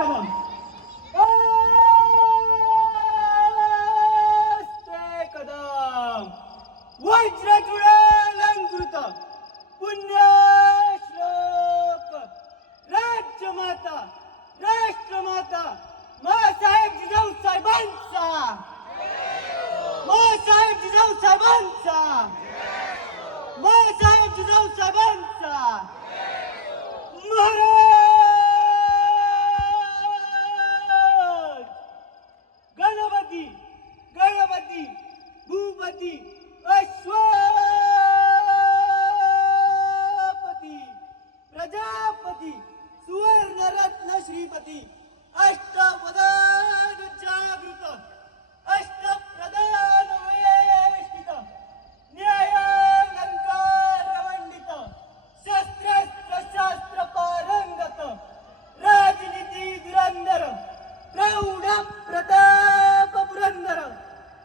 पराक्रम आस्ते कदम वज्रचूडालंकृत पुण्यश्लोक राज्यमाता राष्ट्रमाता माँसाहेब जिजाऊ साहेबांचा माँसाहेब जिजाऊ साहेबांचा माँसाहेब जिजाऊ साहेबांचा महाराज गणपती गणपती भूपती अश्वपती प्रजापती सुवर्णरत्न श्रीपती अष्टप्रधान जागृत अष्टप्रधान वेष्टित न्यायालंकार मंडित शस्त्रास्त्र शास्त्र पारंगत राजनीती धुरंधर प्रौढ प्रताप पुरंदर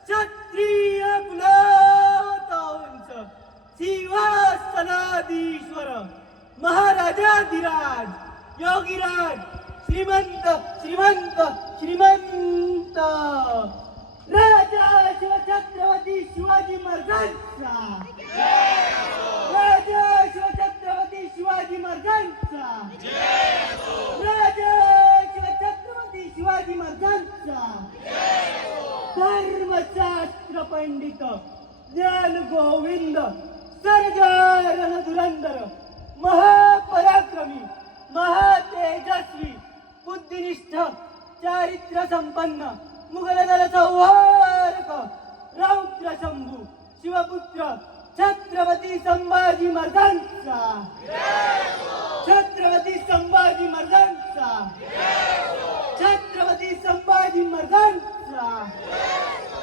क्षत्रिय कुलोत्तंच सिंहासनाधीश्वर महाराजाधिराज योगीराज श्रीमंत श्रीमंत श्रीमंत राजा शिवछत्रपती शिवाजी महाराजांचा राजा शिवछत्रपती शिवाजी महाराजांचा राजा शिवछत्रपती शिवाजी महाराजांचा धर्मशास्त्र पंडित ज्ञान गोविंद सर्जन धुरंधर महापराक्रमी महातेजस्वी बुद्धिनिष्ठ चारित्र्य संपन्न मुघल दल संहारक रौद्र शंभू शिवपुत्र छत्रपती संभाजी महाराजांचा छत्रपती संभाजी महाराजांचा छत्रपती संभाजी महाराजांचा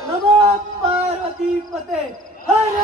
नमो पार्वती पते हर